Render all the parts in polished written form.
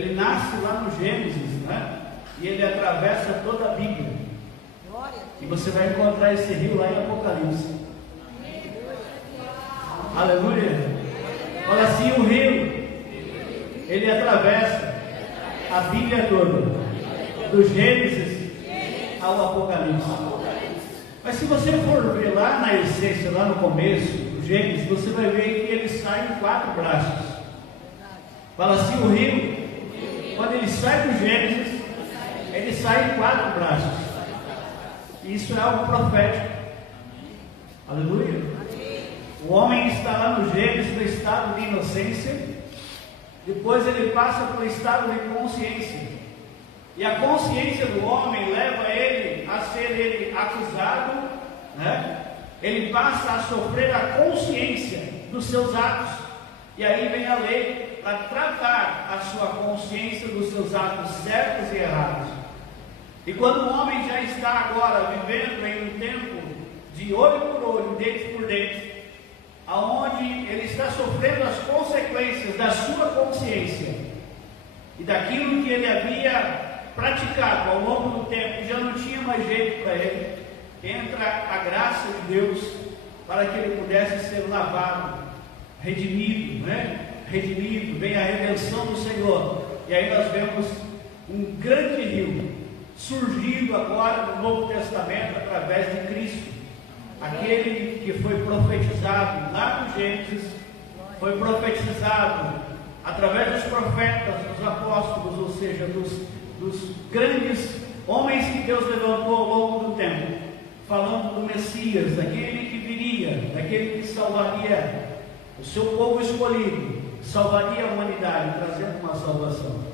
Ele nasce lá no Gênesis, né? E ele atravessa toda a Bíblia. E você vai encontrar esse rio lá em Apocalipse. Aleluia. Olha assim, o rio, ele atravessa a Bíblia toda, do Gênesis ao Apocalipse. Mas se você for ver lá na essência, lá no começo, do Gênesis, você vai ver que ele sai em 4 braços. Fala assim, o rio, quando ele sai do Gênesis, ele sai em 4 braços. Isso é algo profético. Aleluia. O homem está lá no Gênesis, no estado de inocência. Depois ele passa para o estado de consciência. E a consciência do homem leva ele a ser acusado, né? Ele passa a sofrer a consciência dos seus atos. E aí vem a lei para tratar a sua consciência dos seus atos certos e errados. E quando o homem já está agora vivendo em um tempo de olho por olho, dente por dente, aonde ele está sofrendo as consequências da sua consciência e daquilo que ele havia praticado ao longo do tempo, já não tinha mais jeito para ele, entra a graça de Deus para que ele pudesse ser lavado, redimido, né? Redimido, vem a redenção do Senhor. E aí nós vemos um grande rio surgindo agora no Novo Testamento através de Cristo. Aquele que foi profetizado lá no Gênesis, foi profetizado através dos profetas, dos apóstolos, ou seja, dos grandes homens que Deus levantou ao longo do tempo, falando do Messias, daquele que viria, daquele que salvaria o seu povo escolhido, salvaria a humanidade, trazendo uma salvação.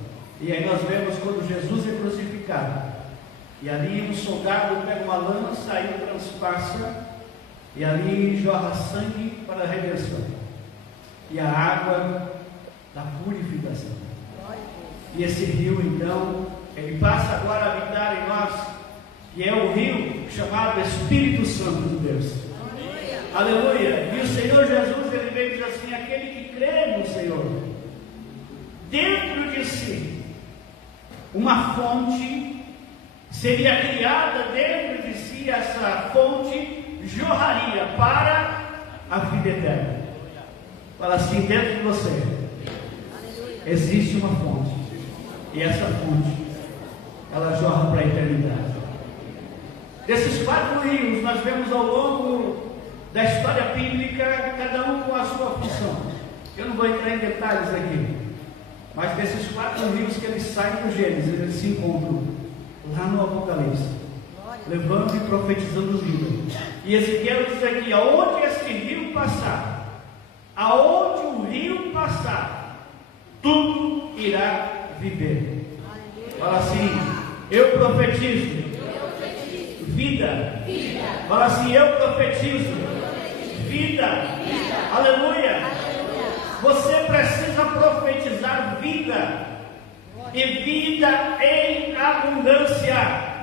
E aí nós vemos quando Jesus é crucificado, e ali um soldado pega uma lança e transpassa, e ali jorra sangue para a redenção, e a água da purificação. E esse rio então, ele passa agora a habitar em nós, que é o rio chamado Espírito Santo de Deus. Aleluia. E o Senhor Jesus, ele vem dizer assim, aquele que crê no Senhor, dentro de si, uma fonte seria criada dentro de si, essa fonte jorraria para a vida eterna. Fala assim, dentro de você existe uma fonte, e essa fonte ela jorra para a eternidade. Desses 4 rios nós vemos ao longo da história bíblica, cada um com a sua função. Eu não vou entrar em detalhes aqui, mas desses 4 rios que eles saem do Gênesis, eles se encontram lá no Apocalipse, levando e profetizando vida. E Ezequiel diz aqui, aonde esse rio passar, aonde o rio passar, tudo irá viver. Fala assim, eu profetizo vida. Fala assim, eu profetizo vida. Aleluia. Você precisa profetizar vida, e vida em abundância.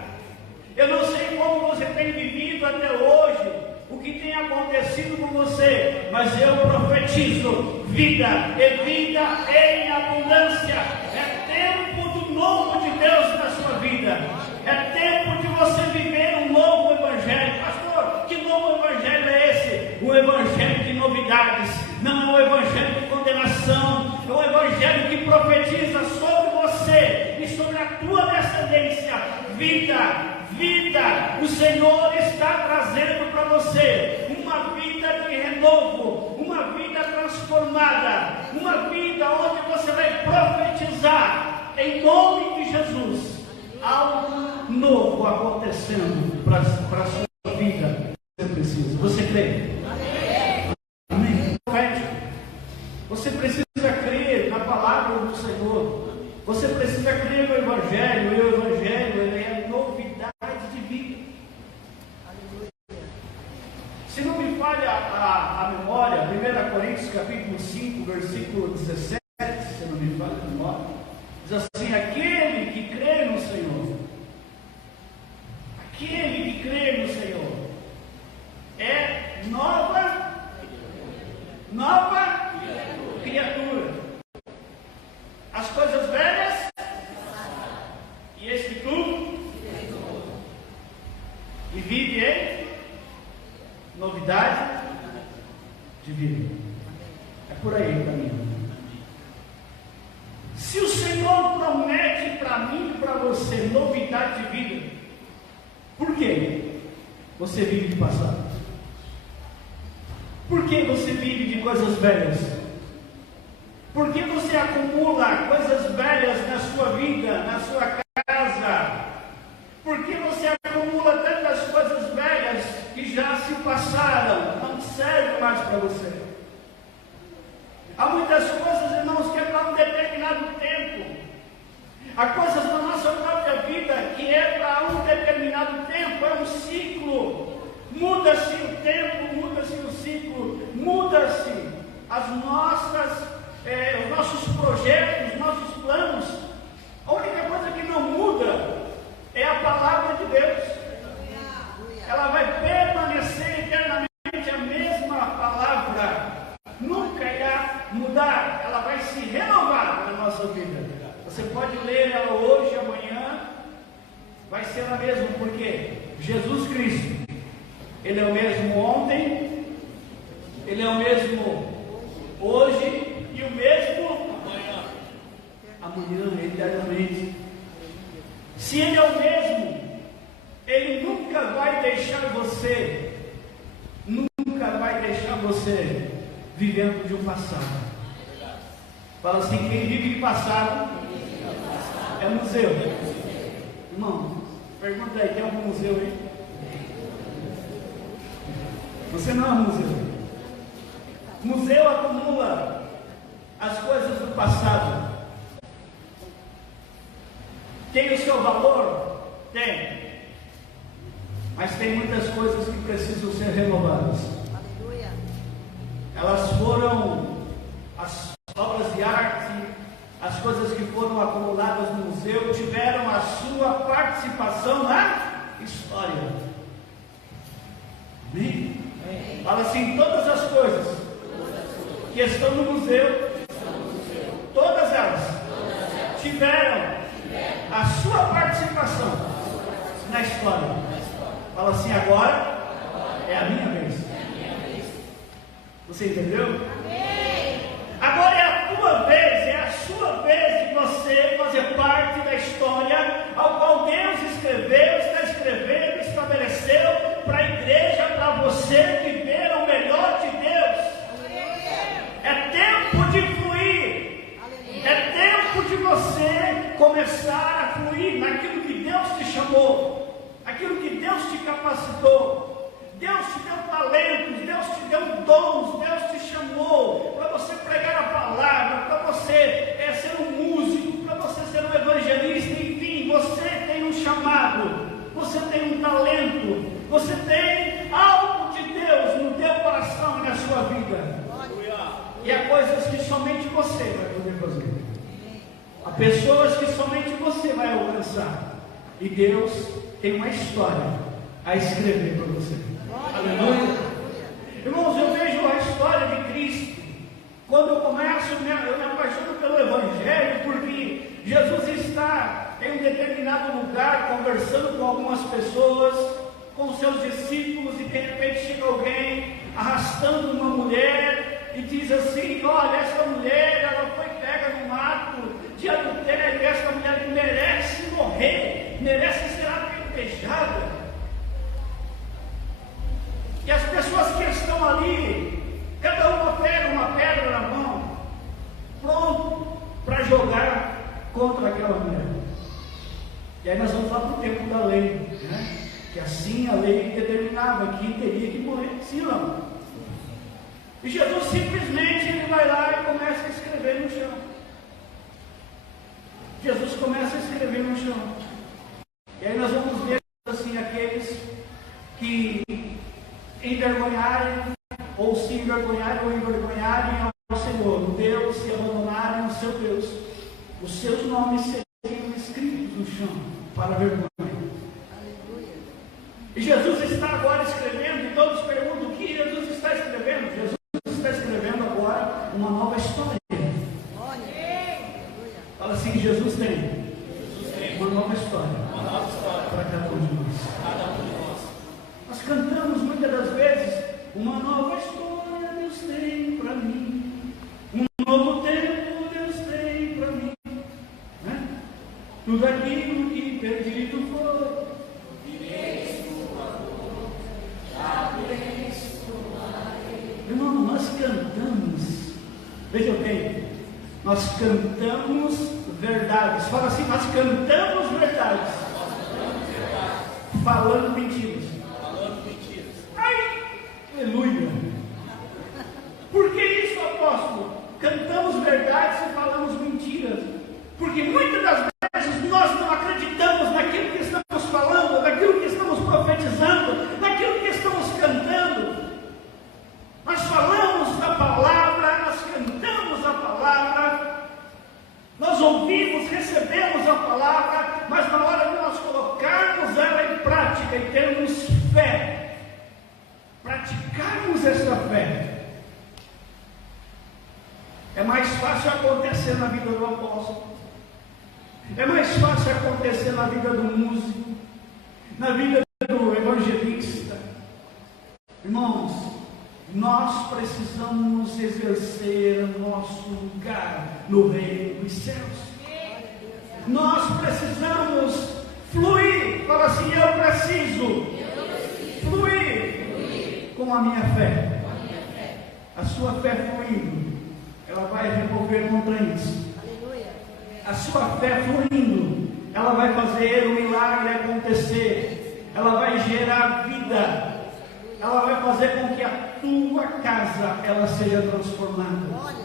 Eu não sei como você tem vivido até hoje, o que tem acontecido com você, mas eu profetizo vida e vida em abundância. É tempo do novo de Deus na sua vida. É tempo de você viver um novo evangelho. Pastor, que novo evangelho é esse? Um evangelho de novidades. Não é um evangelho de condenação. É um evangelho que profetiza sobre você e sobre a tua descendência vida. Vida, o Senhor está trazendo para você uma vida de renovo, uma vida transformada, uma vida onde você vai profetizar em nome de Jesus algo novo acontecendo para a sua vida. Você precisa, você crê? Amém? Você precisa crer na palavra do Senhor, você precisa crer no Evangelho, e o Evangelho ele é novidade de vida. Se não me falha a memória, 1 Coríntios capítulo 5, versículo 17, se não me falha a memória, diz assim, aquele que crê no Senhor, aquele que crê no Senhor, é nova criatura. As coisas velhas Senhor promete para mim e para você novidade de vida. Por quê? Você vive de passado. Por que você vive de coisas velhas? Por que você acumula coisas velhas na sua vida, na sua casa? Por que você acumula tantas coisas velhas que já se passaram, não servem mais para você? Há muitas coisas, irmãos, que é para um determinado tempo. Há coisas na nossa própria vida que é para um determinado tempo, é um ciclo. Muda-se o tempo, muda-se o ciclo, muda-se os nossos projetos, os nossos planos. A única coisa que não muda é a palavra de Deus. Ela vai permanecer eternamente a mesma palavra. Nunca irá mudar. Ela vai se renovar na nossa vida. Você pode ler ela hoje, amanhã, vai ser a mesma, porque Jesus Cristo, Ele é o mesmo ontem, Ele é o mesmo hoje e o mesmo amanhã, eternamente. Se Ele é o mesmo, Ele nunca vai deixar você vivendo de um passado. Fala assim, quem vive de passado é museu. Irmão, pergunta aí, tem algum museu aí? Você não é um museu. Museu acumula as coisas do passado. Tem o seu valor? Tem. Mas tem muitas coisas que precisam ser renovadas. Aleluia. Elas foram as obras de arte, as coisas que foram acumuladas no museu, tiveram a sua participação na história. Amém? Fala assim, todas as coisas que estão no museu, todas elas tiveram a sua participação na história. Fala assim, agora é a minha vez. Você entendeu? Agora é a tua vez, é a sua vez de você fazer parte da história ao qual Deus escreveu, está escrevendo, estabeleceu para a igreja, para você viver o melhor de Deus. É tempo de fluir. É tempo de você começar a fluir naquilo que Deus te chamou, aquilo que Deus te capacitou. Deus te deu talentos, Deus te deu dons, Deus te chamou para você pregar a palavra, para você ser um músico, para você ser um evangelista, enfim, você tem um chamado, você tem um talento, você tem algo de Deus no teu coração e na sua vida. E há coisas que somente você vai poder fazer. Há pessoas que somente você vai alcançar. E Deus tem uma história a escrever para você. Aleluia. Irmãos, eu vejo a história de Cristo. Quando eu começo, eu me apaixono pelo Evangelho, porque Jesus está em um determinado lugar, conversando com algumas pessoas, com seus discípulos, e de repente chega alguém arrastando uma mulher e diz assim: olha, esta mulher, ela foi pega no ato de adultério, e esta mulher merece morrer, merece ser apedrejada. E as pessoas que estão ali, cada uma pega uma pedra na mão, pronto para jogar contra aquela mulher. E aí nós vamos lá para o tempo da lei, né? Que assim a lei determinava que teria que morrer, sim ou não? E Jesus simplesmente ele vai lá e começa a escrever no chão. Jesus começa a escrever no chão. E aí nós vamos ver assim aqueles que envergonharem, ou se envergonharem ou envergonharem ao Senhor, Deus, se abandonarem ao seu Deus, os seus nomes seriam escritos no chão para a vergonha. Aleluia. E Jesus está agora escrevendo, e todos perguntam: o que Jesus está escrevendo? Jesus está escrevendo agora uma nova história. Fala assim: Jesus tem uma nova história para cada um de nós. Nós cantamos muitas das vezes: uma nova história Deus tem para mim, um novo tempo Deus tem para mim. tudo aquilo que perdido foi. Irmão, nós cantamos, veja bem, nós cantamos verdades. Fala assim, nós cantamos verdades, falando mentiras. Ai, aleluia. Por que isso, apóstolo? Cantamos verdades e falamos mentiras, porque muitas das vezes nós não acreditamos naquilo que estamos falando, naquilo que estamos profetizando, naquilo que estamos cantando. Nós falamos a palavra, nós cantamos a palavra, nós ouvimos, recebemos a palavra, mas na hora de nós colocarmos ela em prática e termos fé, praticarmos essa fé, é mais fácil acontecer na vida do apóstolo, é mais fácil acontecer na vida do músico, na vida do evangelista. Irmãos, nós precisamos exercer o nosso lugar no reino dos céus. Nós precisamos fluir. Fala assim, eu preciso fluir com a minha fé. A sua fé fluindo, ela vai remover montanhas. A sua fé fluindo, ela vai fazer o milagre acontecer. Ela vai gerar vida. Ela vai fazer com que a tua casa ela seja transformada.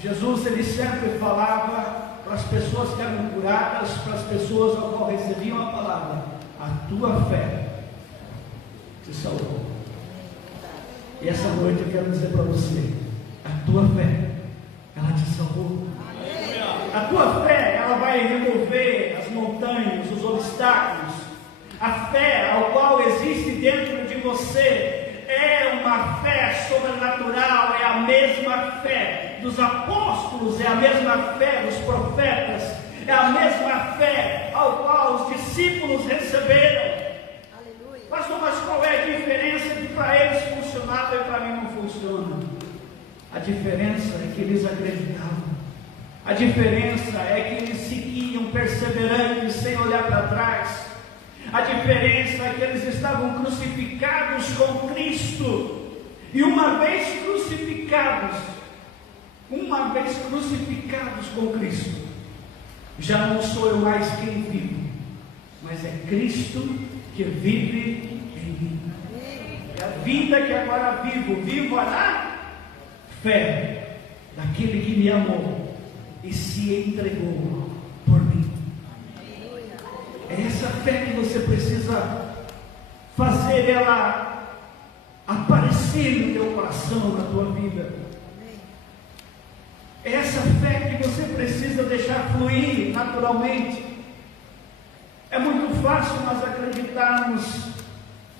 Jesus, ele sempre falava para as pessoas que eram curadas, para as pessoas ao qual recebiam a palavra: a tua fé te salvou. E essa noite eu quero dizer para você: a tua fé, ela te salvou. A tua fé, ela vai remover as montanhas, os obstáculos. A fé ao qual existe dentro de você é uma fé sobrenatural, é a mesma fé dos apóstolos, é a mesma fé dos profetas, é a mesma fé ao qual os discípulos receberam. Pastor, mas qual é a diferença que para eles funcionava e para mim não funciona? A diferença é que eles acreditavam. A diferença é que eles seguiam perseverantes sem olhar para trás. A diferença é que eles estavam crucificados com Cristo. E uma vez crucificados com Cristo, já não sou eu mais quem vive, mas é Cristo que vive em mim. É a vida que agora vivo na fé daquele que me amou e se entregou por mim. É essa fé que você precisa fazer ela aparecer no teu coração, na tua vida. É essa fé que você precisa deixar fluir naturalmente. É muito fácil nós acreditarmos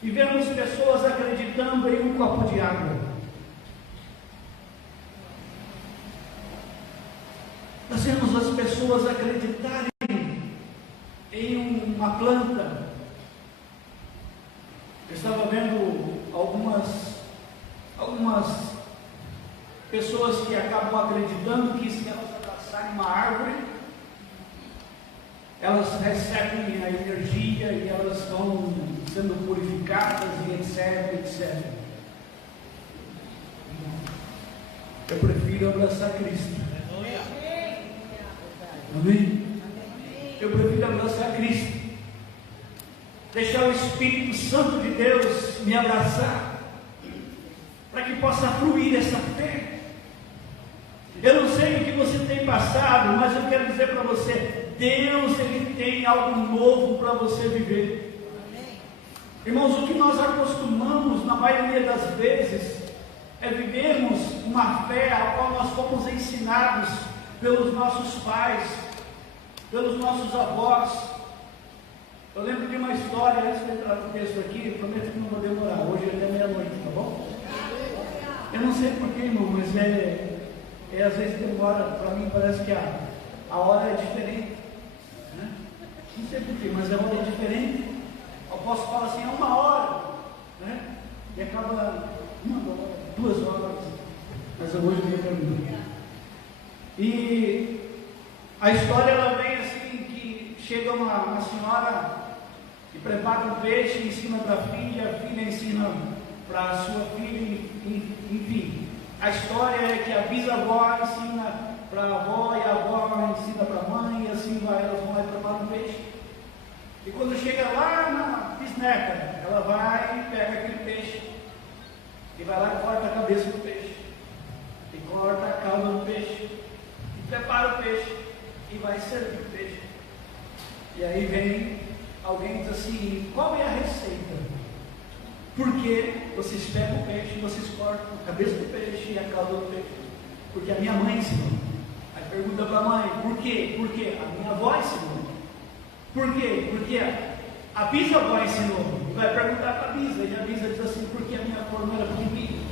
e vermos pessoas acreditando em um copo de água. Nós vemos as pessoas acreditarem em uma planta. Eu estava vendo algumas pessoas que acabam acreditando que se elas abraçarem uma árvore, elas recebem a energia e elas vão sendo purificadas e etc. Eu prefiro abraçar Cristo. Amém? Eu prefiro abraçar Cristo, deixar o Espírito Santo de Deus me abraçar, para que possa fluir essa fé. Eu não sei o que você tem passado, mas eu quero dizer para você: Deus, Ele tem algo novo para você viver. Irmãos, o que nós acostumamos na maioria das vezes é vivermos uma fé a qual nós fomos ensinados pelos nossos pais, pelos nossos avós. Eu lembro de uma história, antes de entrar no texto aqui, prometo que não vou demorar, hoje é até meia-noite, tá bom? Eu não sei porquê, irmão, mas às vezes demora, para mim parece que a hora é diferente, né? Não sei porquê, mas a hora é diferente. Eu posso falar assim, é 1 hora, né? E acaba 1 hora, 2 horas, mas hoje eu vou terminar. E a história ela vem chega uma senhora e prepara um peixe, ensina para a filha ensina para a sua filha, enfim. A história é que a bisavó ensina para a avó e a avó ensina para a mãe, e assim vai, elas vão lá e preparam um peixe. E quando chega lá na bisneca, ela vai e pega aquele peixe, e vai lá e corta a cabeça do peixe, e corta a cauda do peixe, e prepara o peixe, e vai servir o peixe. E aí vem alguém e diz assim: qual é a receita? Porque vocês pegam o peixe, vocês cortam a cabeça do peixe e a cauda do peixe. Porque a minha mãe ensinou. Aí pergunta para a mãe: por quê? Porque a minha avó ensinou. Por quê? Porque a bisavó ensinou. E vai perguntar para a bisa, e a bisa diz assim: porque a minha avó não era pequenininha.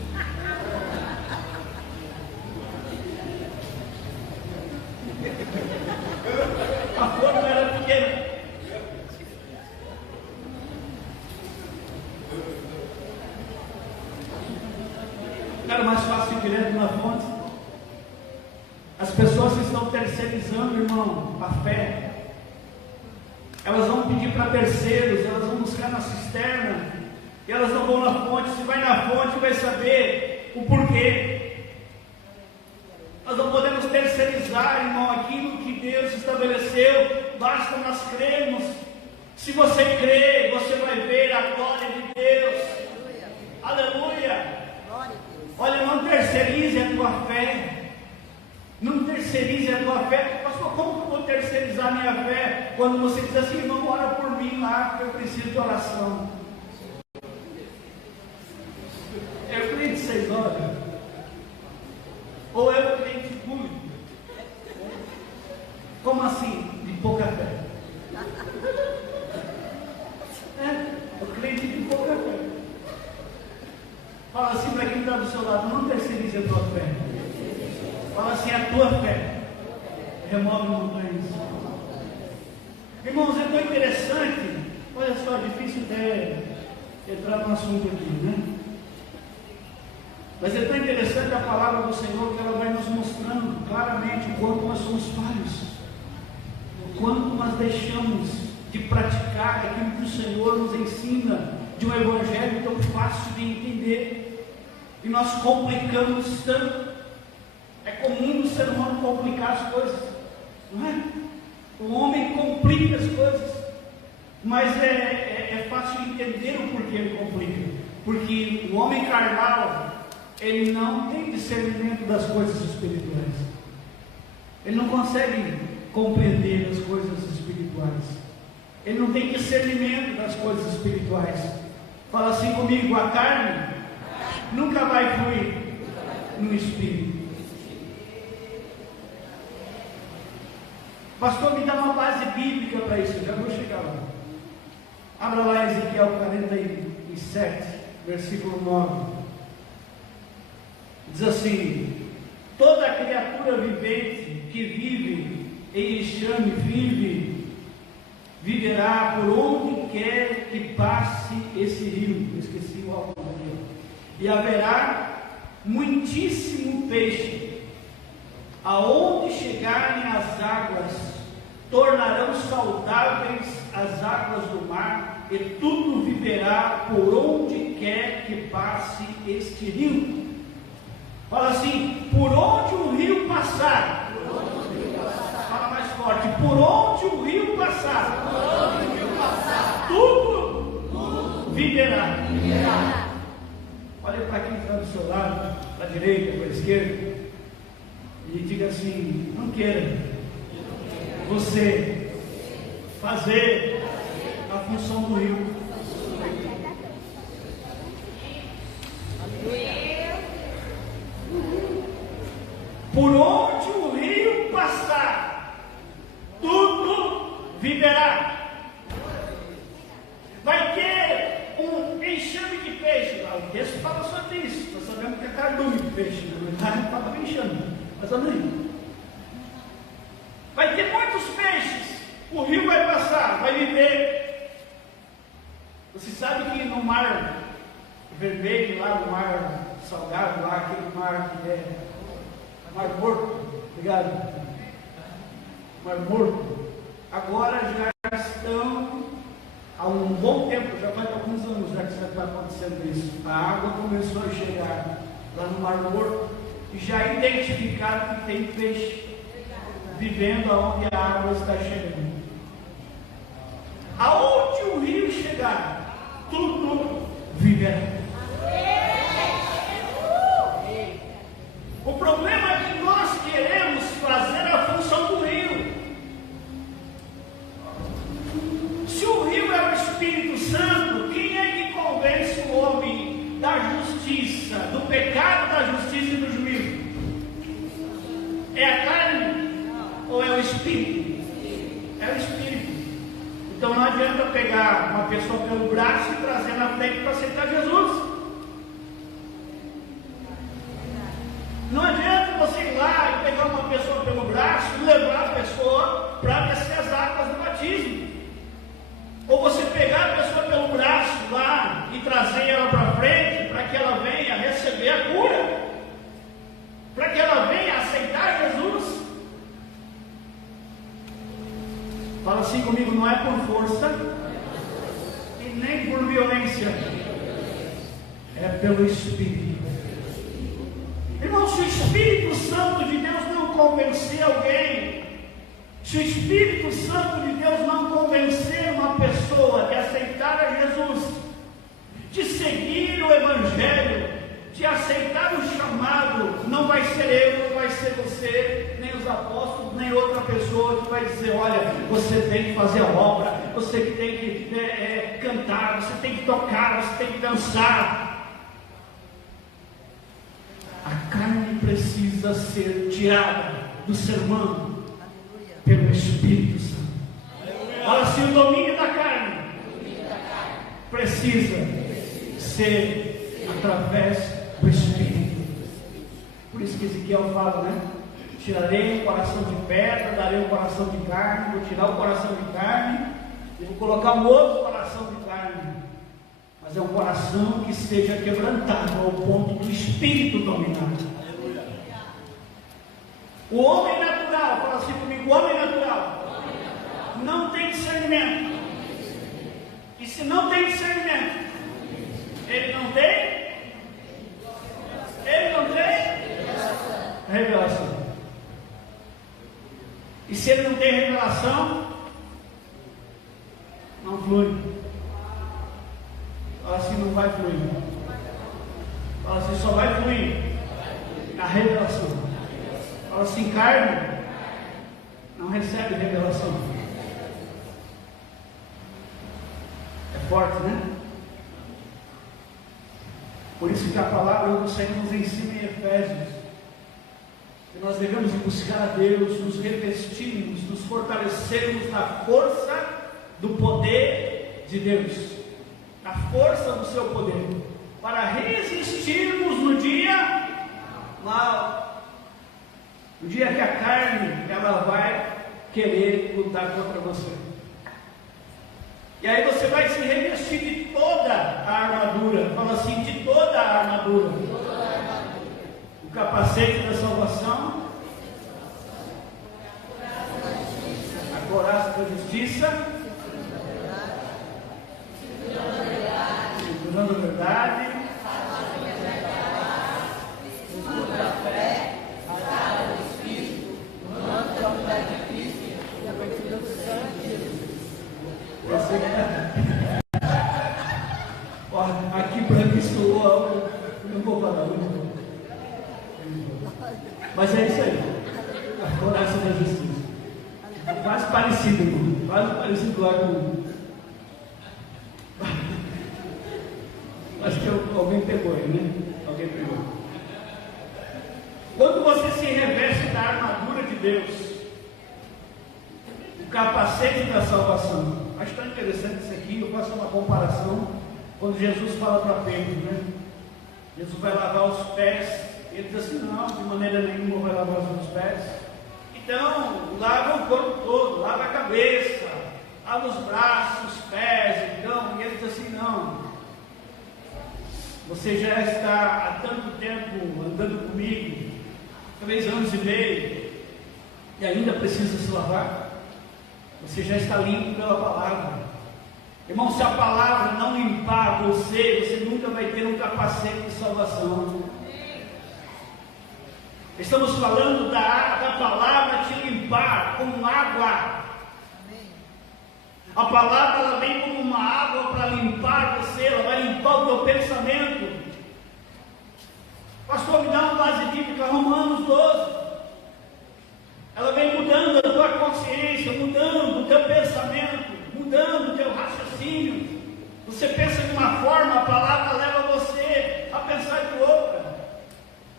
A forma não era pequena. Era mais fácil ir direto na fonte. As pessoas estão terceirizando, irmão, a fé. Elas vão pedir para terceiros, elas vão buscar na cisterna, e elas não vão na fonte. Se vai na fonte, vai saber o porquê. Nós não podemos terceirizar, irmão, aquilo que Deus estabeleceu. Basta nós crermos. Se você crê, você vai ver a glória de Deus. Aleluia. Olha, não terceirize a tua fé. Não terceirize a tua fé. Pastor, como que eu vou terceirizar a minha fé? Quando você diz assim: irmão, ora por mim lá, porque eu preciso de oração. Eu creio que vocês oram. Ou eu crente público? Como assim? De pouca fé. O crente de pouca fé. Fala assim para quem está do seu lado: não terceirize a tua fé. Fala assim: a tua fé remove montanhas. Irmãos, é tão interessante. Olha só, é difícil até entrar no assunto aqui, né? Mas é tão interessante a palavra do Senhor, que ela vai nos mostrando claramente o quanto nós somos falhos, o quanto nós deixamos de praticar aquilo que o Senhor nos ensina, de um evangelho tão fácil de entender, e nós complicamos tanto. É comum no ser humano complicar as coisas, não é? O homem complica as coisas, mas é fácil entender o porquê ele complica, porque o homem carnal, ele não tem discernimento das coisas espirituais, ele não consegue compreender as coisas espirituais, ele não tem discernimento das coisas espirituais. Fala assim comigo: a carne nunca vai fluir no espírito. Pastor, me dá uma base bíblica para isso. Eu já vou chegar lá. Abra lá Ezequiel 47, versículo 9. Diz assim: toda criatura vivente que vive em enxame viverá por onde quer que passe esse rio. Eu esqueci o álcool aqui. E haverá muitíssimo peixe. Aonde chegarem as águas, tornarão saudáveis as águas do mar, e tudo viverá por onde quer que passe este rio. Fala assim: por onde o rio passar. Fala mais forte: por onde o rio passar, tudo viverá. Olha para quem está do seu lado, para a direita, para a esquerda, e diga assim: não queira você fazer a função do rio. Por onde o rio passar, tudo viverá. Vai ter um enxame de peixe. O texto fala sobre isso. Nós sabemos que é cardume de peixe, na verdade fala enxame. Mas amém. Vai ter muitos peixes. O rio vai passar, vai viver. Você sabe que no mar vermelho, lá no mar salgado, lá aquele mar que é Mar Morto, obrigado. Mar Morto. Agora já já que está acontecendo isso. A água começou a chegar lá no Mar Morto e já identificaram que tem peixe vivendo aonde a água está chegando. Aonde o rio chegar, tudo viverá. O problema é que nós queremos fazer a função do rio. Se o rio é o Espírito Santo, quem é que convence o homem da justiça, do pecado, da justiça e do juízo? É a carne ou é o Espírito? É o Espírito. Então não adianta pegar uma pessoa pelo braço e trazer na frente para aceitar Jesus. Não adianta você ir lá e pegar uma pessoa pelo braço e levar a pessoa para descer as águas do batismo. Ou você pegar a pessoa pelo braço lá e trazer ela para frente para que ela venha receber a cura, para que ela venha aceitar Jesus. Fala assim comigo: não é por força e nem por violência, é pelo Espírito. Irmão, se o Espírito Santo de Deus não convencer alguém, se o Espírito Santo de Deus não convencer uma pessoa de aceitar a Jesus, de seguir o Evangelho, de aceitar o chamado, não vai ser eu, não vai ser você, nem os apóstolos, nem outra pessoa que vai dizer: olha, você tem que fazer a obra, você tem que cantar, você tem que tocar, você tem que dançar. A carne precisa ser tirada do ser humano pelo Espírito Santo. Fala assim: o domínio da carne precisa ser através do Espírito. Por isso que Ezequiel fala, né? Tirarei o coração de pedra, darei o coração de carne, vou tirar o coração de carne e vou colocar um outro coração de carne. Mas é um coração que seja quebrantado ao ponto do Espírito dominar. O homem natural, fala assim comigo: o homem natural não tem discernimento. E se não tem discernimento, ele não tem revelação. E se ele não tem revelação, não flui. Fala assim: não vai fluir. Fala assim: só vai fluir na revelação. Fala assim: carne não recebe revelação. É forte, né? Por isso que a palavra do Senhor nos ensina em Efésios que nós devemos buscar a Deus, nos revestirmos, nos fortalecermos na força do poder de Deus, na força do seu poder, para resistirmos no dia mal, no dia que a carne ela vai querer lutar contra você. E aí você vai se revestir de toda a armadura. Fala assim: de toda a armadura. O capacete da salvação, a couraça da justiça, segurando a verdade, escuta a fé, a cara do Espírito, o manto da unidade de Cristo e a partida do sangue de Jesus. Aqui para mim soou algo, não vou falar muito, mas é isso aí, a couraça da justiça. Quase parecido, irmão, quase parecido lá com. Acho que alguém pegou aí, né? Alguém pegou. Quando você se reveste da armadura de Deus, o capacete da salvação. Acho tão interessante isso aqui. Eu faço uma comparação quando Jesus fala para Pedro, né? Jesus vai lavar os pés. Ele diz assim: não, de maneira nenhuma vai lavar os meus pés. Então, lava o corpo todo, lava a cabeça, lava os braços, os pés. Então, e ele diz assim: não, você já está há tanto tempo andando comigo, 3 anos e meio, e ainda precisa se lavar. Você já está limpo pela palavra. Irmão, se a palavra não limpar você, você nunca vai ter um capacete de salvação. Estamos falando da palavra te limpar como água. A palavra ela vem como uma água para limpar você, ela vai limpar o teu pensamento. Pastor, me dá uma base bíblica, Romanos 12. Ela vem mudando a tua consciência, mudando o teu pensamento, mudando o teu raciocínio. Você pensa de uma forma, a palavra leva você a pensar de outra.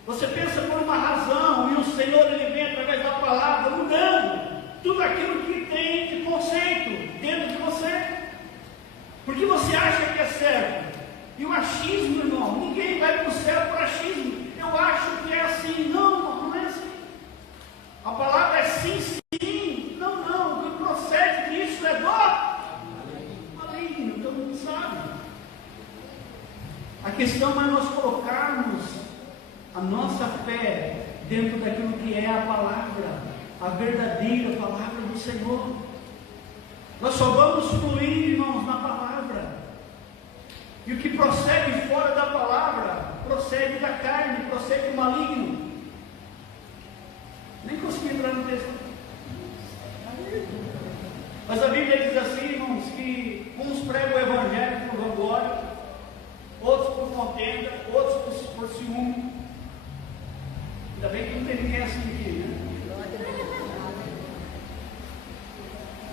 Você pensa por uma razão, e o Senhor ele vem através da palavra, mudando tudo aquilo que tem de conceito dentro de você. Porque você acha que é certo. E o achismo, irmão, ninguém vai para o céu por achismo. Eu acho que é assim. Não, não é assim. A palavra é sim, sim. Não, não. O que procede disso é do maligno. Todo mundo sabe. A questão é nós colocarmos a nossa fé dentro daquilo que é a palavra, a verdadeira palavra do Senhor. Nós só vamos fluir, irmãos, na palavra. E o que procede fora da palavra, procede da carne, procede do maligno. Nem consegui entrar no texto. Mas a Bíblia diz assim, irmãos, que uns pregam o evangelho por vanglória, outros por contenda, outros por ciúme. Ainda bem que não tem ninguém assim aqui, né?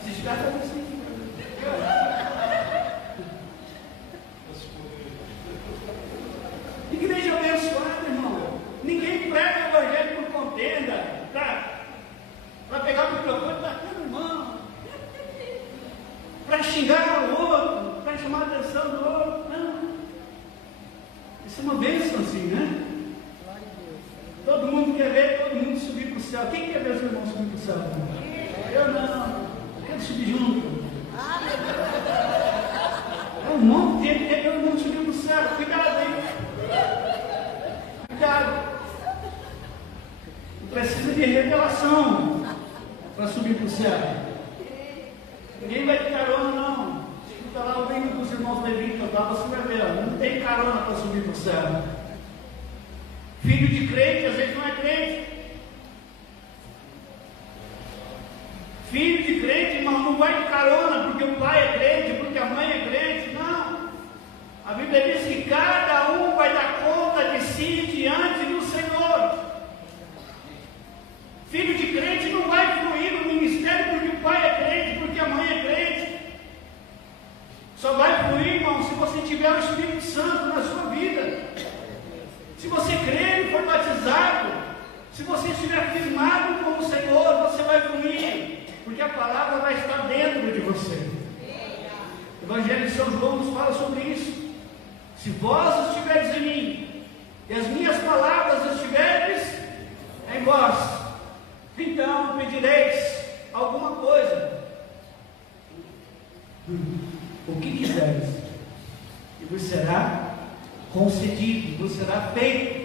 Esses caras estão assim. Igreja abençoada, irmão. Ninguém prega o evangelho por contenda, para pegar o microfone e bater no irmão, para xingar o outro, para chamar a atenção do outro. Não. Isso é uma bênção assim, né? Todo mundo quer ver todo mundo subir para o céu. Quem quer ver os irmãos subir para o céu? Eu não. Eu quero subir junto. É um monte de gente que quer todo mundo subir para o céu. Cuidado aí. Cuidado. Não precisa de revelação para subir para o céu. Ninguém vai de carona, não. Escuta lá o livro dos irmãos levitas, você vai ver. Não tem carona para subir para o céu. Filho de crente, às vezes não é crente. Filho de crente, irmão, não vai de carona porque o pai é crente, porque a mãe é crente. Não. A Bíblia diz que cada um vai dar conta de si diante do Senhor. Filho de crente não vai fluir no ministério porque o pai é crente, porque a mãe é crente. Só vai fluir, irmão, se você tiver o Espírito Santo na sua vida. Se você crer e for batizado, se você estiver firmado com o Senhor, você vai fluir, porque a palavra vai estar dentro de você. O Evangelho de São João nos fala sobre isso. Se vós estiverdes em mim, e as minhas palavras estiverdes em vós, então pedireis alguma coisa, o que quiseres, e vos será concedido, vos será feito.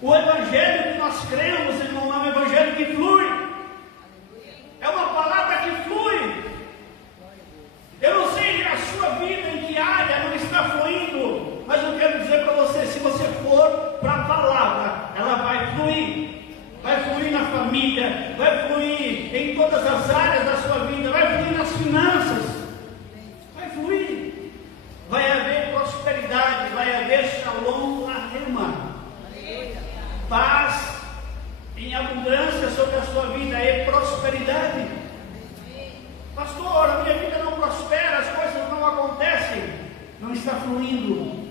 O Evangelho que nós cremos, irmão, é um Evangelho que flui. É uma palavra que flui. Eu não sei a sua vida em que área não está fluindo, mas eu quero dizer para você, se você for para a palavra, ela vai fluir. Vai fluir na família, vai fluir em todas as áreas da sua vida, vai fluir nas finanças, vai fluir. Vai haver prosperidade, vai haver shalom lahema, paz em abundância sobre a sua vida e prosperidade. Pastor, a minha vida não prospera, as coisas não acontecem, não está fluindo,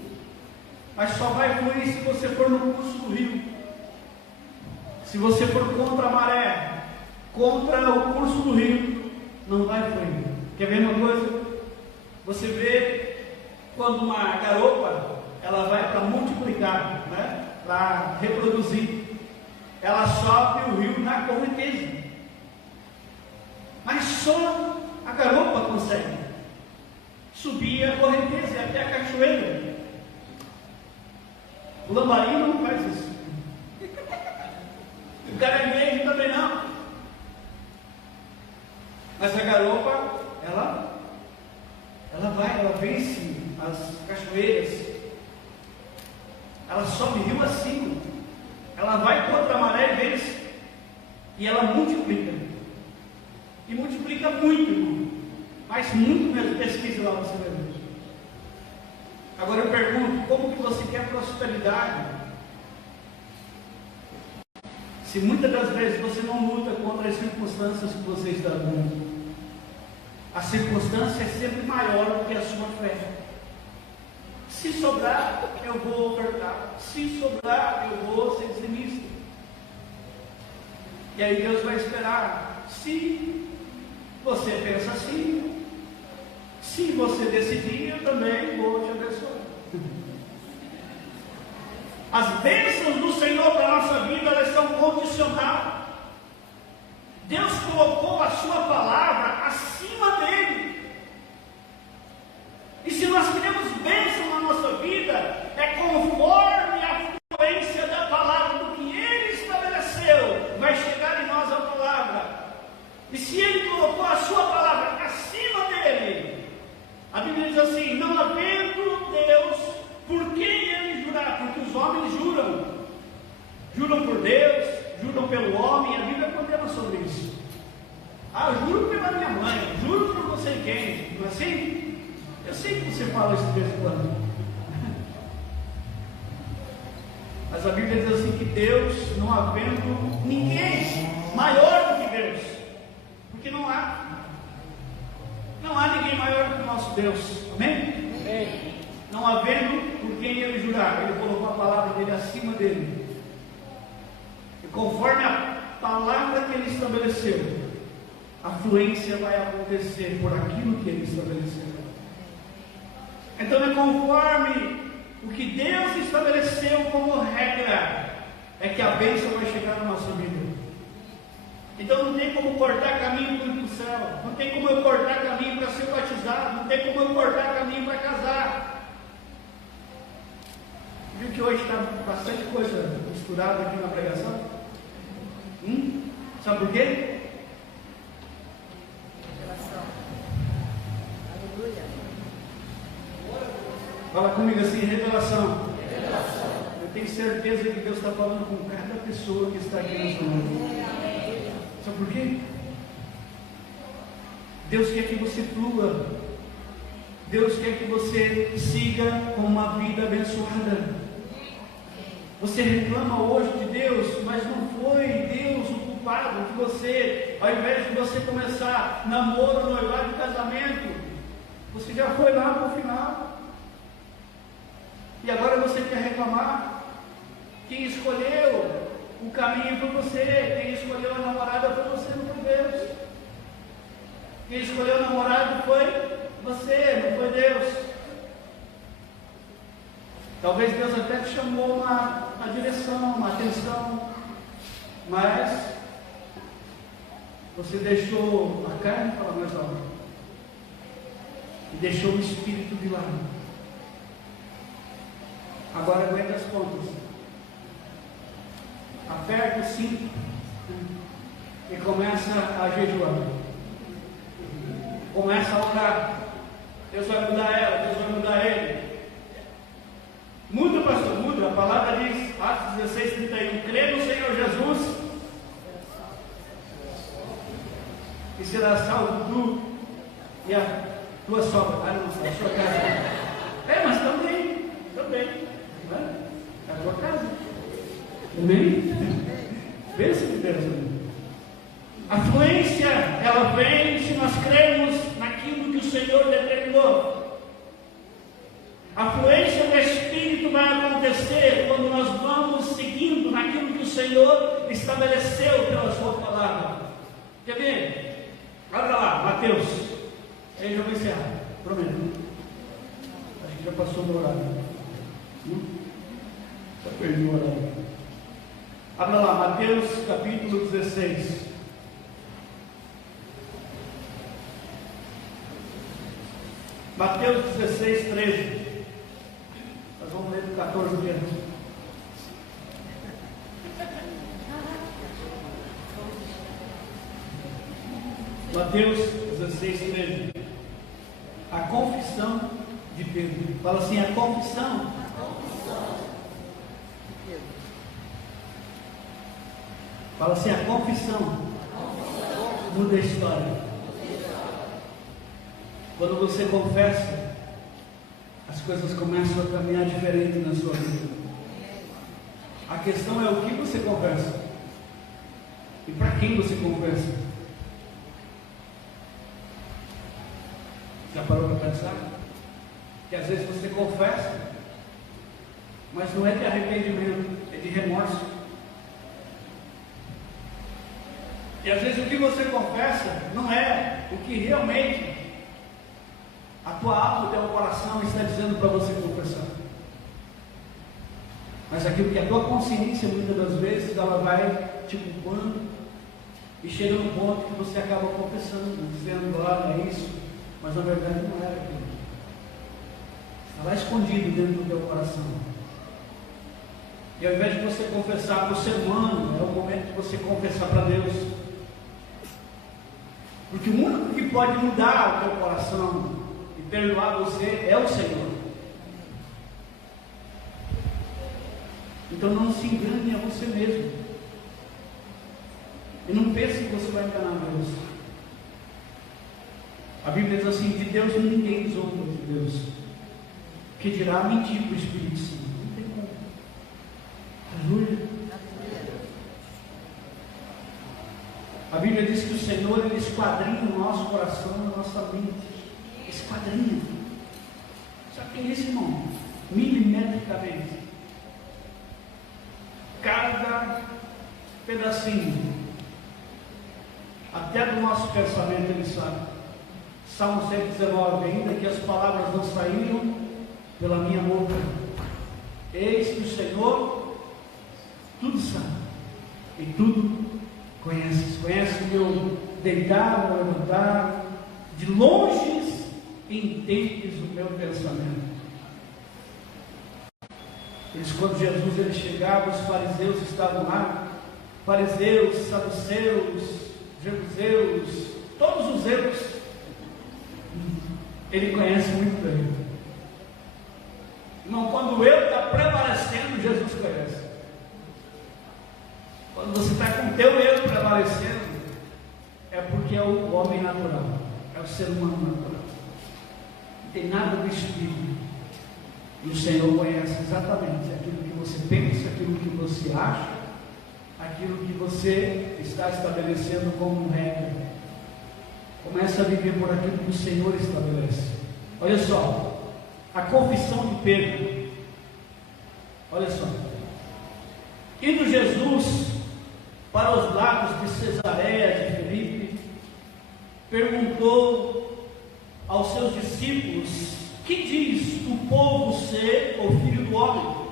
mas só vai fluir se você for no curso do rio. Se você for contra a maré, contra o curso do rio, não vai fluir. Quer ver uma coisa? Você vê quando uma garopa, ela vai para multiplicar, né? Para reproduzir, ela sobe o rio na correnteza, mas só a garopa consegue subir a correnteza até a cachoeira. O lambarino não faz isso. O caranguejo também não. Mas a garopa, ela ela vence as cachoeiras, ela sobe rio acima, ela vai contra a maré e vence, e ela multiplica, e multiplica muito, irmão, mas muito mesmo. Pesquisa lá, você vai ver. Agora eu pergunto, como que você quer prosperidade, se muitas das vezes você não luta contra as circunstâncias que você está vivendo? A circunstância é sempre maior do que a sua fé. Se sobrar, eu vou ofertar. Se sobrar, eu vou ser dizimista. E aí Deus vai esperar. Se você pensa assim, se você decidir, eu também vou te abençoar. As bênçãos do Senhor para a nossa vida, elas são condicionais. Deus colocou a sua palavra acima dele. E se nós queremos bênção na nossa vida, é conforme a fluência da palavra, do que ele estabeleceu, vai chegar em nós a palavra. E se ele colocou a sua palavra acima dele, a Bíblia diz assim: não havendo Deus, por quem ele jurar? Porque os homens juram por Deus, juram pelo homem, a Bíblia condena sobre isso. Ah, eu juro pela minha mãe, juro por não sei quem, não é assim? Eu sei que você fala isso de vez em quando. Mas a Bíblia diz assim que Deus, não havendo ninguém maior do que Deus, porque não há ninguém maior do que o nosso Deus, amém? Amém. Não havendo por quem ele jurar, ele colocou a palavra dele acima dele. E conforme a palavra que ele estabeleceu, a fluência vai acontecer por aquilo que ele estabeleceu. Então é conforme o que Deus estabeleceu como regra, é que a bênção vai chegar na nossa vida. Então não tem como cortar caminho para o céu, não tem como eu cortar caminho para ser batizado, não tem como eu cortar caminho para casar. Viu que hoje está bastante coisa misturada aqui na pregação? Sabe por quê? Revelação. Aleluia. Fala comigo assim: revelação. Revelação. Eu tenho certeza que Deus está falando com cada pessoa que está aqui nessa noite. Sabe por quê? Deus quer que você flua. Deus quer que você siga com uma vida abençoada. Você reclama hoje de Deus, mas não foi Deus o culpado que você, ao invés de você começar namoro, noivado e casamento, você já foi lá para o final. E agora você quer reclamar? Quem escolheu o caminho foi você. Quem escolheu a namorada foi você, não foi Deus. Quem escolheu o namorado foi você, não foi Deus. Talvez Deus até te chamou uma direção, uma atenção, mas você deixou a carne falar mais alto e deixou o espírito de lado. Agora aguenta as pontas, aperta o cinto e começa a jejuar, começa a orar. Deus vai mudar ela, Deus vai mudar ele. Muda, pastor, muda. A palavra diz, Atos 16, 31, crê no Senhor Jesus e será salvo tu e a tua sogra. Ah, não, a sua casa. Mas também, né? A tua casa. Amém? Bênção de Deus. A fluência, ela vem se nós cremos naquilo que o Senhor determinou. A fluência do Espírito vai acontecer quando nós vamos seguindo naquilo que o Senhor estabeleceu pela sua palavra. Quer ver? Abra lá, Mateus. Aí já vou encerrar, prometo. Acho que já passou do horário. Já perdi o horário. Abra lá, Mateus capítulo 16. Mateus 16, 13. Nós vamos ler do 14 diante. Mateus 16, 13. A confissão de Pedro. Fala assim, a confissão. Fala assim, a confissão muda a história. Quando você confessa, as coisas começam a caminhar diferente na sua vida. A questão é o que você confessa e para quem você confessa. Já parou para pensar? Que às vezes você confessa, mas não é de arrependimento, é de remorso. E às vezes o que você confessa não é o que realmente a tua alma, o teu coração está dizendo para você confessar. Mas aquilo que a tua consciência muitas das vezes ela vai te culpando e chega num ponto que você acaba confessando, dizendo, olha, é isso, mas na verdade não era aquilo. Está lá escondido dentro do teu coração. E ao invés de você confessar para o ser humano, é o momento de você confessar para Deus. Porque o único que pode mudar o teu coração e perdoar você é o Senhor. Então não se engane a você mesmo. E não pense que você vai enganar Deus. A Bíblia diz assim, de Deus ninguém zomba de Deus. Que dirá mentir para o Espírito Santo. Não tem como. Aleluia. A Bíblia diz que o Senhor ele esquadrinha o nosso coração, a nossa mente. Esquadrinha. Sabe o que é isso, irmão? Milimetricamente. Cada pedacinho, até do nosso pensamento, ele sabe. Salmo 119, ainda que as palavras não saíram pela minha boca, eis que o Senhor tudo sabe e tudo conhece. Conhece o meu deitar, o meu levantar, de longe entendes o meu pensamento. Eles, quando Jesus ele chegava, os fariseus estavam lá, fariseus, saduceus, jebuseus, todos os erros, ele conhece muito bem. Irmão, quando o eu está prevalecendo, Jesus conhece. Quando você está com o teu eu prevalecendo, é porque é o homem natural, é o ser humano natural. Não tem nada do Espírito. E o Senhor conhece exatamente aquilo que você pensa, aquilo que você acha, aquilo que você está estabelecendo como regra. Começa a viver por aquilo que o Senhor estabelece. Olha só, a confissão de Pedro. Olha só. Indo Jesus para os lados de Cesareia de Filipe, perguntou aos seus discípulos: que diz o povo ser o Filho do Homem?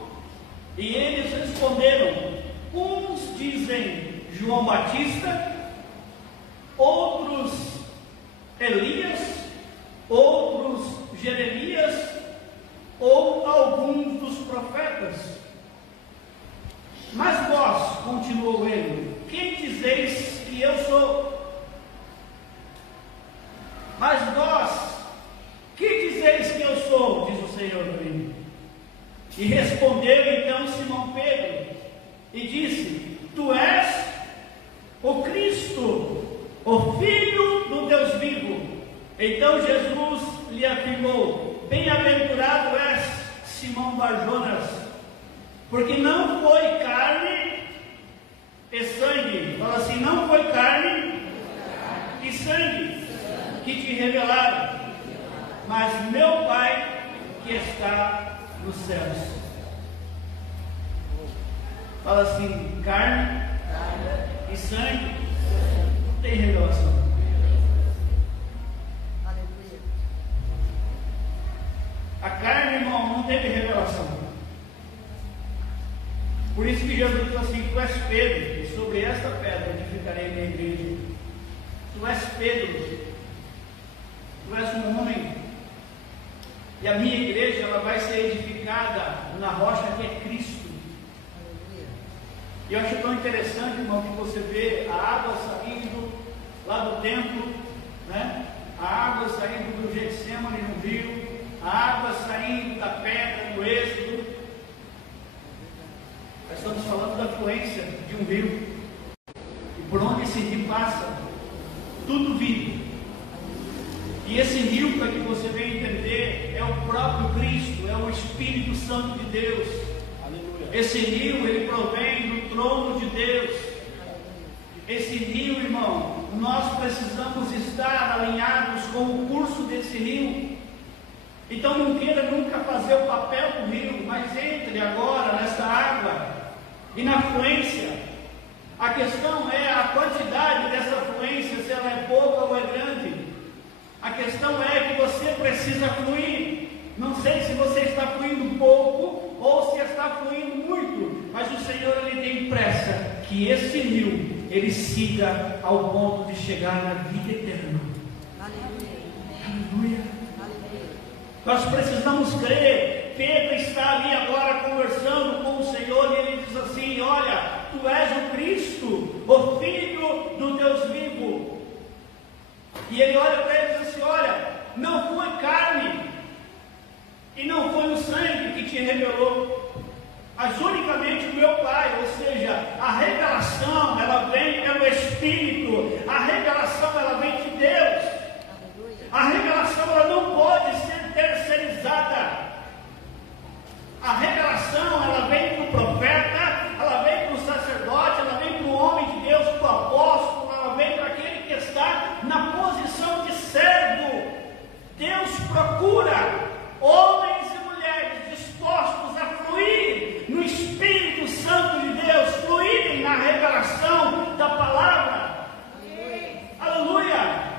E eles responderam: uns dizem João Batista, outros Elias, outros Jeremias, ou alguns dos profetas. Mas vós, continuou ele, quem dizeis que eu sou? Mas vós, que dizeis que eu sou? Diz o Senhor para mim. E respondeu então Simão Pedro e disse: tu és o Cristo, o Filho do Deus vivo. Então Jesus lhe afirmou: bem-aventurado és, Simão Barjonas, porque não foi carne e sangue, fala assim, não foi carne e sangue que te revelaram, mas meu Pai que está nos céus. Fala assim, carne e sangue não tem revelação. Aleluia. A carne, irmão, não teve revelação. Por isso que Jesus diz assim: tu és Pedro, e sobre esta pedra edificarei minha igreja. Tu és Pedro, tu és um homem, e a minha igreja ela vai ser edificada na rocha que é Cristo. Aleluia. E eu acho tão interessante, irmão, que você vê a água saindo lá do templo, né? A água água saindo do Getsemane no rio, a água saindo da pedra no Êxodo. Nós estamos falando da fluência de um rio, e por onde esse rio passa, tudo vive. E esse rio, para que você venha entender, é o próprio Cristo, é o Espírito Santo de Deus. Aleluia. Esse rio, ele provém do trono de Deus. Esse rio, irmão, nós precisamos estar alinhados com o curso desse rio. Então não queira nunca fazer o papel do rio, mas entre agora nessa água e na fluência. A questão é a quantidade dessa fluência, se ela é pouca ou é grande. A questão é que você precisa fluir. Não sei se você está fluindo pouco ou se está fluindo muito, mas o Senhor, ele tem pressa que esse rio ele siga ao ponto de chegar na vida eterna. Aleluia. Aleluia. Nós precisamos crer. Pedro está ali agora conversando com o Senhor e ele diz assim: olha, tu és o Cristo, o Filho do Deus vivo. E ele olha para ele e diz assim: olha, não foi carne e não foi o sangue que te revelou, mas unicamente o meu Pai. Ou seja, a revelação ela vem pelo Espírito, a revelação ela vem de Deus. A revelação ela não pode ser terceirizada. A revelação ela vem para o profeta, ela vem para o sacerdote, ela vem para o homem de Deus, para o apóstolo, ela vem para aquele que está na posição de servo. Deus procura homens e mulheres dispostos a fluir no Espírito Santo de Deus, fluírem na revelação da palavra. Aleluia!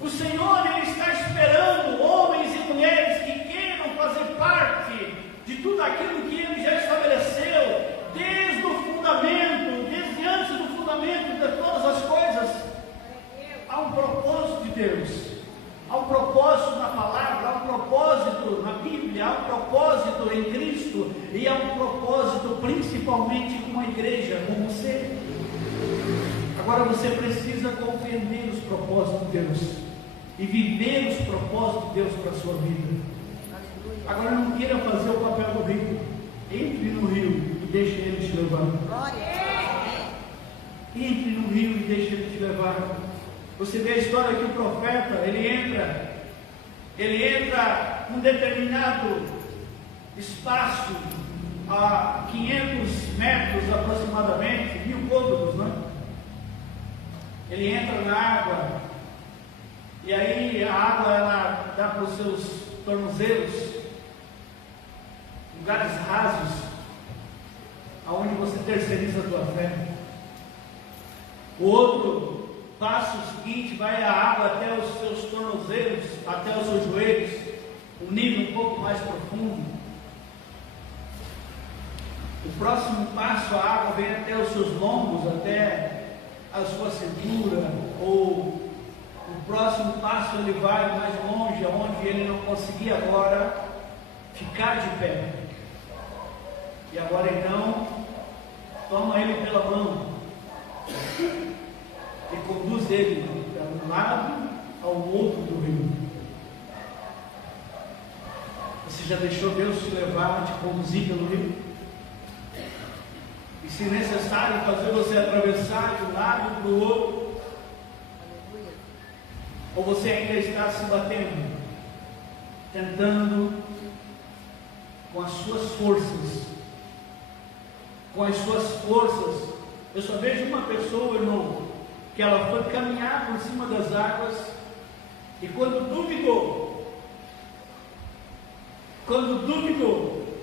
O Senhor, ele está esperando homens e mulheres que queiram fazer parte de tudo aquilo que ele já estabeleceu, desde o fundamento, desde antes do fundamento de todas as coisas. Há um propósito de Deus, há um propósito na palavra, há um propósito na Bíblia, há um propósito em Cristo, e há um propósito principalmente com a igreja, com você. Agora você precisa compreender os propósitos de Deus e viver os propósitos de Deus para a sua vida. Agora não queira fazer o papel do rio. Entre no rio e deixe ele te levar. Entre no rio e deixe ele te levar. Você vê a história que o profeta, ele entra num determinado espaço a 500 metros aproximadamente, 1000 côvados, né? Ele entra na água, e aí a água ela dá para os seus tornozelos, lugares rasos, aonde você terceiriza a tua fé. O outro passo seguinte vai a água até os seus tornozelos, até os seus joelhos, um nível um pouco mais profundo. O próximo passo, a água vem até os seus lombos, até a sua cintura, ou o próximo passo ele vai mais longe, onde ele não conseguia agora ficar de pé. E agora então, toma ele pela mão e conduz ele de um lado ao outro do rio. Você já deixou Deus te levar, te conduzir pelo rio? E se necessário fazer você atravessar de um lado para o outro, ou você ainda está se batendo, tentando com as suas forças, eu só vejo uma pessoa, irmão, que ela foi caminhar por cima das águas, e quando duvidou,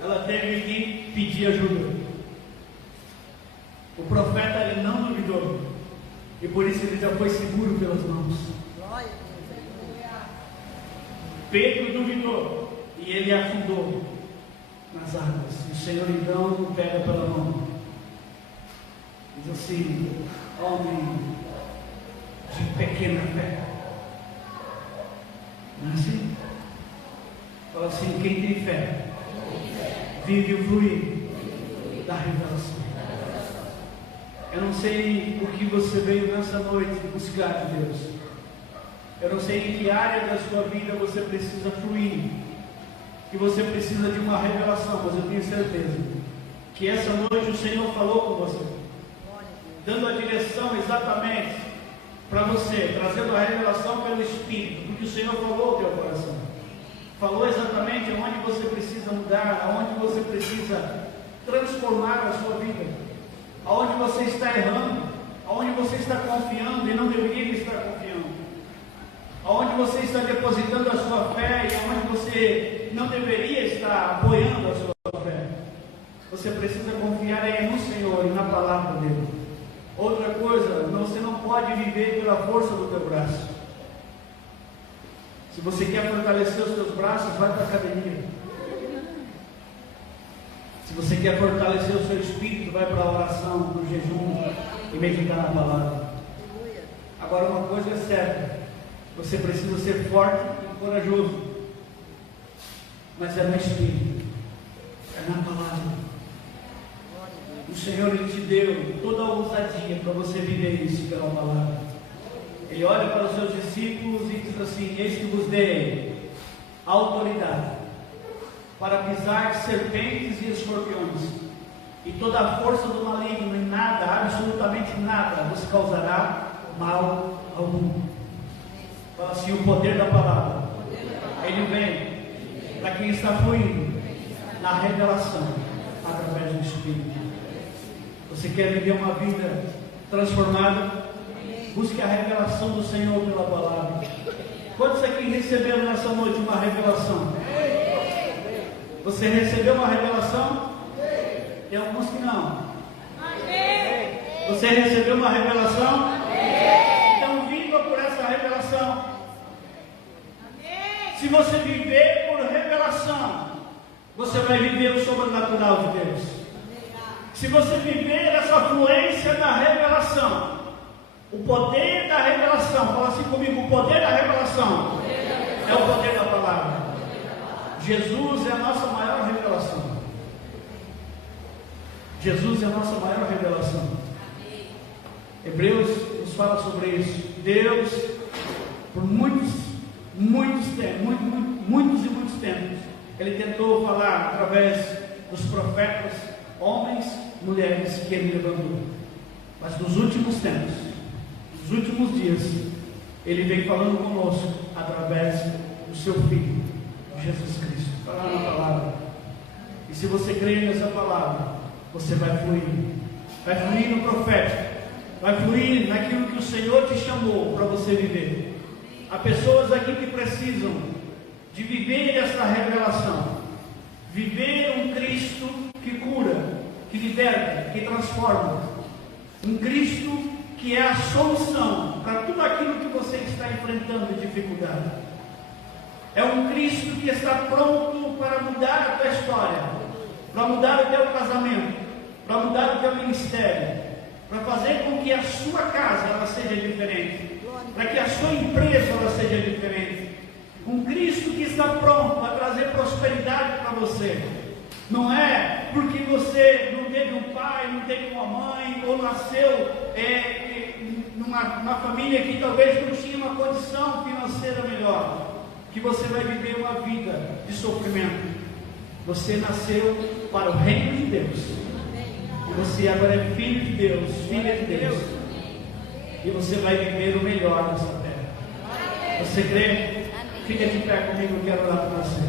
ela teve que pedir ajuda. O profeta, ele não duvidou, e por isso ele já foi seguro pelas mãos. Pedro duvidou, e ele afundou nas águas. E o Senhor então o pega pela mão, diz assim: homem de pequena fé. Não é assim? Fala assim: quem tem fé vive o fluir da revelação. Eu não sei o que você veio nessa noite buscar de Deus. Eu não sei em que área da sua vida você precisa fluir, que você precisa de uma revelação, mas eu tenho certeza que essa noite o Senhor falou com você, dando a direção exatamente para você, trazendo a revelação pelo Espírito, porque o Senhor falou ao teu coração, falou exatamente onde você precisa mudar, aonde você precisa transformar a sua vida, aonde você está errando, aonde você está confiando e não deveria estar confiando, aonde você está depositando a sua fé e aonde você não deveria estar apoiando a sua fé. Você precisa confiar no Senhor e na palavra dele. Outra coisa, você não pode viver pela força do teu braço. Se você quer fortalecer os teus braços, vai para a academia. Se você quer fortalecer o seu espírito, vai para a oração, para o jejum e meditar na palavra. Agora, uma coisa é certa: você precisa ser forte e corajoso, mas é no Espírito, é na palavra. O Senhor, Ele te deu toda a ousadia para você viver isso pela palavra. Ele olha para os seus discípulos e diz assim: eis que vos dei autoridade para pisar serpentes e escorpiões, e toda a força do maligno, e nada, absolutamente nada, vos causará mal algum. Fala assim: o poder da palavra, ele vem para quem está fluindo na revelação através do Espírito. Você quer viver uma vida transformada? Busque a revelação do Senhor pela palavra. Quantos aqui receberam nessa noite uma revelação? Você recebeu uma revelação? Tem alguns que não. Você recebeu uma revelação? Então viva por essa revelação. Se você viver por revelação, você vai viver o sobrenatural de Deus. Se você viver essa fluência da revelação, o poder da revelação, fala assim comigo: o poder da revelação é o poder da palavra. Jesus é a nossa maior revelação. Jesus é a nossa maior revelação. Hebreus nos fala sobre isso. Deus, por muitos e muitos tempos, Ele tentou falar através dos profetas, homens, mulheres que Ele levantou. Mas nos últimos tempos, nos últimos dias, Ele vem falando conosco através do Seu Filho, Jesus Cristo. Falar na palavra. E se você crer nessa palavra, você vai fluir. Vai fluir no profético. Vai fluir naquilo que o Senhor te chamou para você viver. Há pessoas aqui que precisam de viver essa revelação. Viver um Cristo que cura, que liberta, que transforma. Um Cristo que é a solução para tudo aquilo que você está enfrentando de dificuldade. É um Cristo que está pronto para mudar a tua história, para mudar o teu casamento, para mudar o teu ministério, para fazer com que a sua casa ela seja diferente, para que a sua empresa ela seja diferente. Um Cristo que está pronto a trazer prosperidade para você. Não é porque você não teve um pai, não teve uma mãe, ou nasceu numa família que talvez não tinha uma condição financeira melhor, que você vai viver uma vida de sofrimento. Você nasceu para o reino de Deus. E você agora é filho de Deus, filha de Deus. E você vai viver o melhor nessa terra. Você crê? Fica de pé comigo, eu quero orar por você.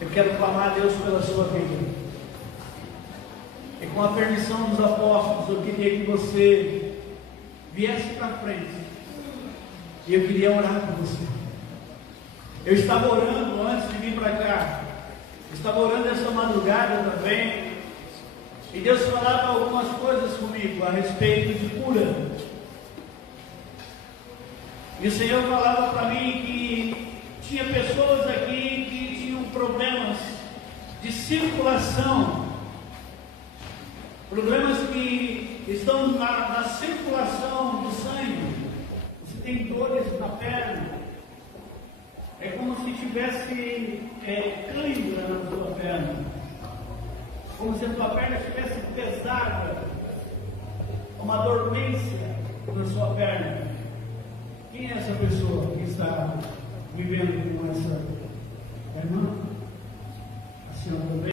Eu quero clamar a Deus pela sua vida. E com a permissão dos apóstolos, eu queria que você viesse para frente. E eu queria orar por você. Eu estava orando antes de vir para cá. Eu estava orando essa madrugada também. E Deus falava algumas coisas comigo a respeito de cura. E o Senhor falava para mim que tinha pessoas aqui que tinham problemas de circulação. Problemas que estão na circulação do sangue. Você tem dores na perna. É como se tivesse cãibra na sua perna. Como se a tua perna estivesse pesada. Uma dormência na sua perna. Quem é essa pessoa que está vivendo com essa irmã? A senhora também?